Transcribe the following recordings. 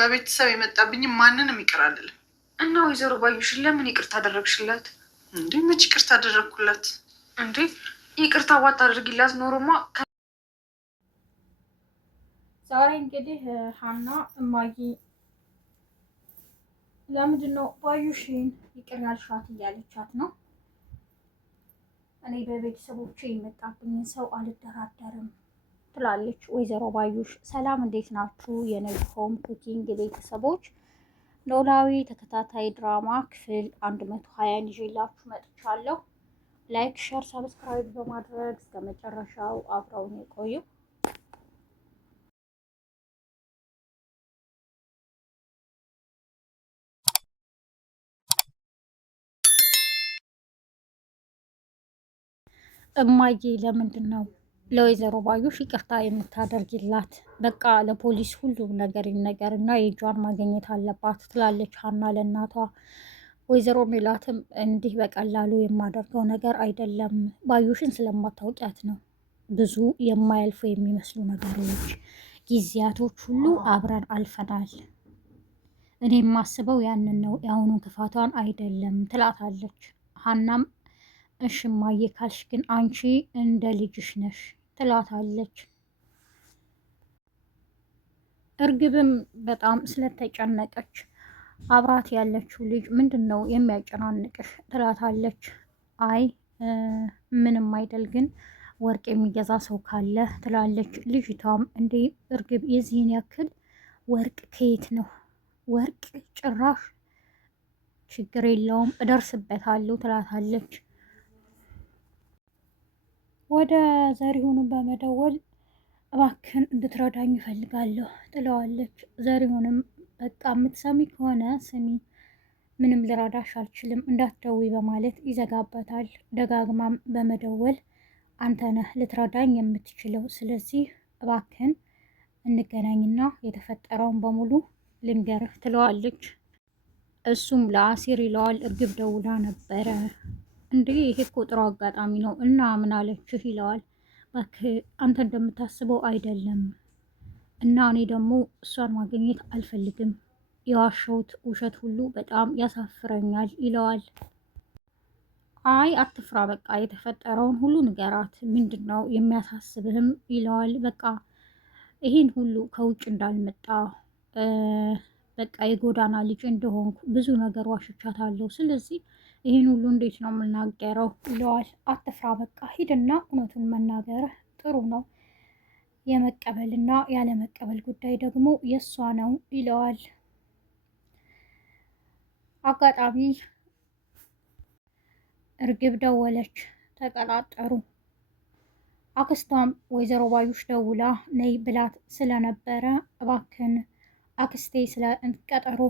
በቤተሰብ የመጣብኝ ማንንም ይቅር አልልም። እና ወይዘሮ ባዩሽን ለምን ይቅርታ አደረግሽላት እንዴ? መች ይቅርታ አደረግኩላት እንዴ? ይቅርታ ባታደርጊላት ኖሮማ ዛሬ እንግዲህ ሀና እማዬ ለምንድን ነው ባዩሽን ይቅር ያልሻት እያለቻት ነው። እኔ በቤተሰቦቼ የመጣብኝን ሰው አልደራደርም ትላለች ወይዘሮ ባዩሽ። ሰላም እንዴት ናችሁ? የነጂ ሆም ኩኪንግ ቤተሰቦች ኖላዊ ተከታታይ ድራማ ክፍል 120 ይዤላችሁ መጥቻለሁ። ላይክ፣ ሸር፣ ሰብስክራይብ በማድረግ እስከ መጨረሻው አብረውን የቆዩ። እማዬ ለምንድን ነው ለወይዘሮ ባዩሽ ይቅርታ የምታደርጊላት? በቃ ለፖሊስ ሁሉም ነገር ይነገር እና የእጇን ማግኘት አለባት ትላለች ሀና ለእናቷ። ወይዘሮ ሜላትም እንዲህ በቀላሉ የማደርገው ነገር አይደለም፣ ባዩሽን ስለማታውቂያት ነው። ብዙ የማያልፉ የሚመስሉ ነገሮች፣ ጊዜያቶች ሁሉ አብረን አልፈናል። እኔ የማስበው ያንን ነው፣ የአሁኑ ክፋቷን አይደለም ትላታለች። ሀናም እሺ እማዬ ካልሽ ግን አንቺ እንደ ልጅሽ ነሽ ትላታለች። እርግብም በጣም ስለተጨነቀች አብራት ያለችው ልጅ ምንድን ነው የሚያጨናንቅሽ ትላታለች። አይ ምንም አይደል፣ ግን ወርቅ የሚገዛ ሰው ካለ ትላለች። ልጅቷም እንዴ እርግብ የዚህን ያክል ወርቅ ከየት ነው? ወርቅ ጭራሽ ችግር የለውም እደርስበታለሁ ትላታለች። ወደ ዘሪሁን በመደወል እባክን እንድትረዳኝ እፈልጋለሁ ትለዋለች። ዘሪሁንም በቃ የምትሰሚ ከሆነ ስሚ፣ ምንም ልረዳሽ አልችልም እንዳትደውይ በማለት ይዘጋበታል። ደጋግማም በመደወል አንተ ነህ ልትረዳኝ የምትችለው፣ ስለዚህ እባክን እንገናኝና የተፈጠረውን በሙሉ ልንገርህ ትለዋለች። እሱም ለአሲር ይለዋል። እርግብ ደውላ ነበረ እንዴ ይሄ እኮ ጥሩ አጋጣሚ ነው እና ምን አለችህ ይለዋል። እባክህ አንተ እንደምታስበው አይደለም እና እኔ ደግሞ እሷን ማግኘት አልፈልግም፣ የዋሸሁት ውሸት ሁሉ በጣም ያሳፍረኛል ይለዋል። አይ አትፍራ፣ በቃ የተፈጠረውን ሁሉ ንገራት፣ ምንድን ነው የሚያሳስብህም ይለዋል። በቃ ይህን ሁሉ ከውጭ እንዳልመጣ በቃ የጎዳና ልጅ እንደሆንኩ ብዙ ነገር ዋሽቻታለሁ፣ ስለዚህ ይህን ሁሉ እንዴት ነው የምናገረው ይለዋል። አትፍራ፣ በቃ ሂድና እውነቱን መናገር ጥሩ ነው፣ የመቀበልና ያለመቀበል ጉዳይ ደግሞ የእሷ ነው ይለዋል። አጋጣሚ እርግብ ደወለች፣ ተቀጣጠሩ። አክስቷም ወይዘሮ ባዩሽ ደውላ ነይ ብላት ስለነበረ እባክን አክስቴ ቀጠሮ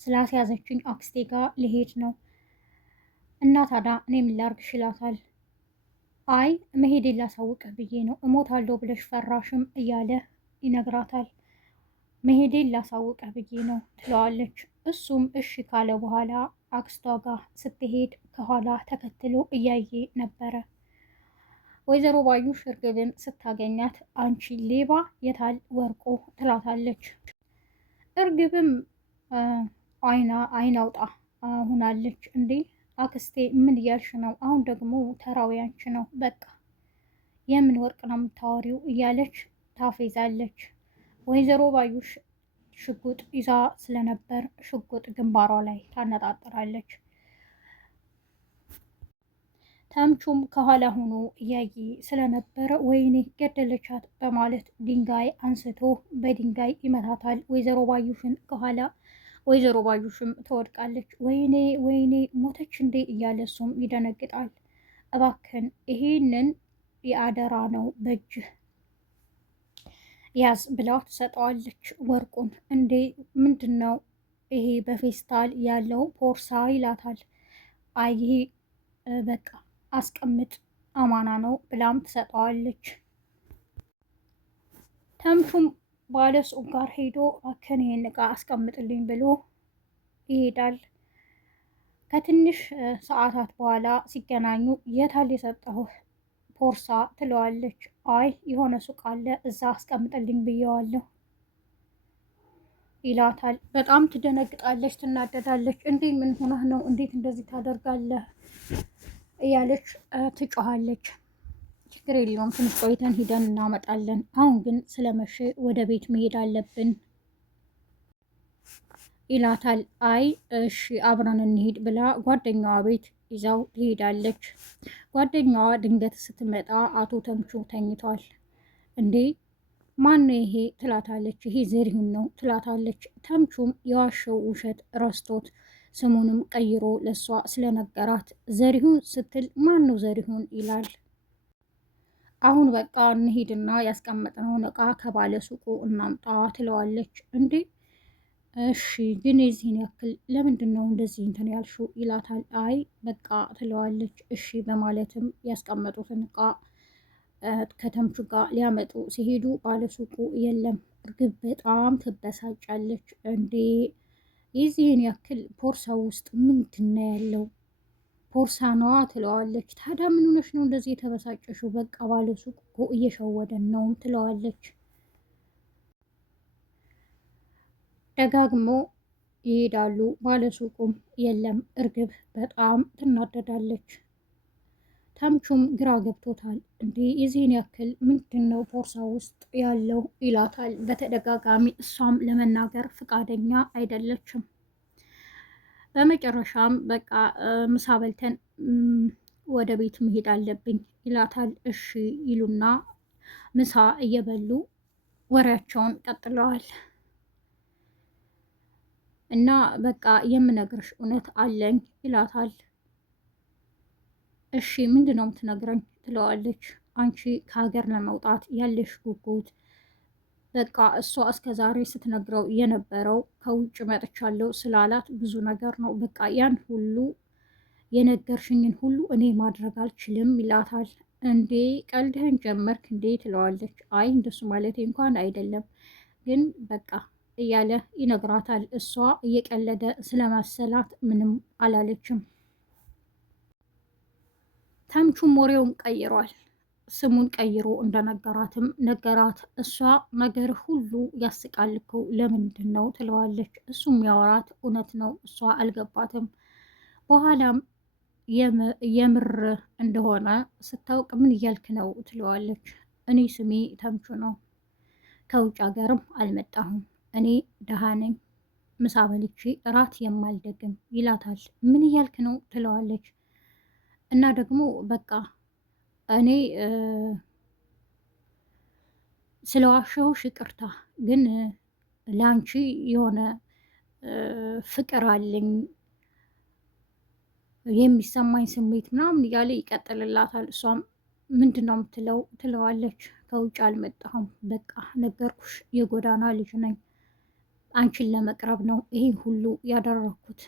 ስላስያዘችኝ አክስቴ ጋር ሊሄድ ነው እና ታዲያ እኔ ምን ላድርግሽ ይላታል። አይ መሄዴን ላሳውቅህ ብዬ ነው፣ እሞታለሁ ብለሽ ፈራሽም እያለ ይነግራታል። መሄዴን ላሳውቅህ ብዬ ነው ትለዋለች። እሱም እሺ ካለ በኋላ አክስቷ ጋር ስትሄድ ከኋላ ተከትሎ እያየ ነበረ። ወይዘሮ ባዩሽ እርግብን ስታገኛት አንቺ ሌባ የታል ወርቆ ትላታለች። እርግብም አይን አውጣ ሆናለች። እንዴ አክስቴ ምን እያልሽ ነው? አሁን ደግሞ ተራው ያንቺ ነው፣ በቃ የምን ወርቅ ነው የምታወሪው እያለች ታፌዛለች። ወይዘሮ ባዩሽ ሽጉጥ ይዛ ስለነበር ሽጉጥ ግንባሯ ላይ ታነጣጥራለች። ተምቹም ከኋላ ሆኖ እያየ ስለነበረ ወይኔ ገደለቻት በማለት ድንጋይ አንስቶ በድንጋይ ይመታታል ወይዘሮ ባዩሽን ከኋላ። ወይዘሮ ባዩሽም ትወድቃለች። ወይኔ ወይኔ ሞተች እንዴ እያለ እሱም ይደነግጣል። እባክን ይሄንን የአደራ ነው በእጅህ ያዝ ብላ ትሰጠዋለች ወርቁን። እንዴ ምንድን ነው ይሄ በፌስታል ያለው ቦርሳ ይላታል። አይ በቃ አስቀምጥ አማና ነው ብላም ትሰጠዋለች። ተምቹም ባለሱቅ ጋር ሄዶ እባክህን ይሄን እቃ አስቀምጥልኝ ብሎ ይሄዳል። ከትንሽ ሰዓታት በኋላ ሲገናኙ የታል የሰጠሁህ ቦርሳ ትለዋለች። አይ የሆነ ሱቅ አለ እዛ አስቀምጥልኝ ብየዋለሁ። ይላታል። በጣም ትደነግጣለች፣ ትናደዳለች። እንዴ ምን ሆነህ ነው? እንዴት እንደዚህ ታደርጋለህ? እያለች ትጮኻለች። ችግር የለውም ትንሽ ቆይተን ሂደን እናመጣለን። አሁን ግን ስለመሸ ወደ ቤት መሄድ አለብን ይላታል። አይ እሺ አብረን እንሂድ ብላ ጓደኛዋ ቤት ይዛው ትሄዳለች። ጓደኛዋ ድንገት ስትመጣ አቶ ተምቹ ተኝቷል። እንዴ ማን ይሄ ትላታለች። ይሄ ዘሪሁን ነው ትላታለች። ተምቹም የዋሸው ውሸት ረስቶት ስሙንም ቀይሮ ለሷ ስለነገራት ዘሪሁን ስትል ማን ነው ዘሪሁን ይላል። አሁን በቃ እንሂድና ያስቀመጥነውን እቃ ከባለ ሱቁ እናምጣ ትለዋለች። እንዴ እሺ ግን የዚህን ያክል ለምንድን ነው እንደዚህ እንትን ያልሽው ይላታል። አይ በቃ ትለዋለች። እሺ በማለትም ያስቀመጡትን እቃ ከተምቹ ጋር ሊያመጡ ሲሄዱ ባለሱቁ የለም። እርግብ በጣም ትበሳጫለች። እንዴ የዚህን ያክል ፖርሳ ውስጥ ምንድን ነው ያለው? ፖርሳ ነዋ ትለዋለች። ታዲያ ምን ሆነሽ ነው እንደዚህ የተበሳጨሽው? በቃ ባለሱቁ እኮ እየሸወደን ነው ትለዋለች። ደጋግሞ ይሄዳሉ። ባለሱቁም የለም። እርግብ በጣም ትናደዳለች። ተምቹም ግራ ገብቶታል። እንዴ የዚህን ያክል ምንድን ነው ቦርሳ ውስጥ ያለው ይላታል በተደጋጋሚ። እሷም ለመናገር ፈቃደኛ አይደለችም። በመጨረሻም በቃ ምሳ በልተን ወደ ቤት መሄድ አለብኝ ይላታል። እሺ ይሉና ምሳ እየበሉ ወሬያቸውን ቀጥለዋል። እና በቃ የምነግርሽ እውነት አለኝ ይላታል። እሺ ምንድን ነው የምትነግረኝ ትለዋለች። አንቺ ከሀገር ለመውጣት ያለሽ ጉጉት በቃ እሷ እስከ ዛሬ ስትነግረው የነበረው ከውጭ መጥቻለሁ ስላላት ብዙ ነገር ነው። በቃ ያን ሁሉ የነገርሽኝን ሁሉ እኔ ማድረግ አልችልም ይላታል። እንዴ ቀልድህን ጀመርክ እንዴ ትለዋለች። አይ እንደሱ ማለቴ እንኳን አይደለም ግን በቃ እያለ ይነግራታል። እሷ እየቀለደ ስለመሰላት ምንም አላለችም። ተምቹም ወሬውን ቀይሯል። ስሙን ቀይሮ እንደነገራትም ነገራት። እሷ ነገር ሁሉ ያስቃል እኮ ለምንድን ነው ትለዋለች። እሱም ያወራት እውነት ነው፣ እሷ አልገባትም። በኋላም የምር እንደሆነ ስታውቅ ምን እያልክ ነው ትለዋለች። እኔ ስሜ ተምቹ ነው፣ ከውጭ ሀገርም አልመጣሁም፣ እኔ ደሃ ነኝ፣ ምሳ በልቼ እራት የማልደግም ይላታል። ምን እያልክ ነው ትለዋለች። እና ደግሞ በቃ እኔ ስለዋሸሁሽ ይቅርታ፣ ግን ለአንቺ የሆነ ፍቅር አለኝ የሚሰማኝ ስሜት ምናምን እያለ ይቀጥልላታል። እሷም ምንድን ነው የምትለው ትለዋለች። ከውጭ አልመጣሁም፣ በቃ ነገርኩሽ፣ የጎዳና ልጅ ነኝ፣ አንቺን ለመቅረብ ነው ይሄ ሁሉ ያደረኩት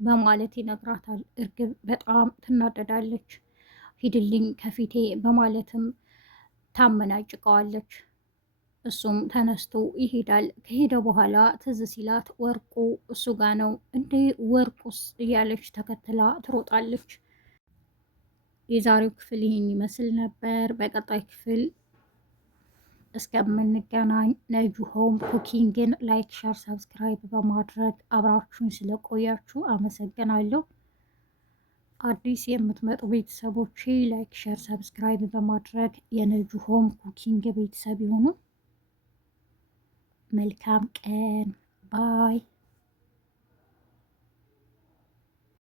በማለት ይነግራታል። እርግብ በጣም ትናደዳለች። ሂድልኝ ከፊቴ በማለትም ታመናጭቀዋለች። እሱም ተነስቶ ይሄዳል። ከሄደ በኋላ ትዝ ሲላት ወርቁ እሱ ጋ ነው እንዴ ወርቁስ እያለች ተከትላ ትሮጣለች። የዛሬው ክፍል ይህን ይመስል ነበር። በቀጣይ ክፍል እስከምንገናኝ ነጁ ሆም ኩኪንግን ላይክ፣ ሸር፣ ሰብስክራይብ በማድረግ አብራችሁን ስለቆያችሁ አመሰግናለሁ። አዲስ የምትመጡ ቤተሰቦች ላይክ፣ ሸር፣ ሰብስክራይብ በማድረግ የነጁ ሆም ኩኪንግ ቤተሰብ ይሁኑ። መልካም ቀን ባይ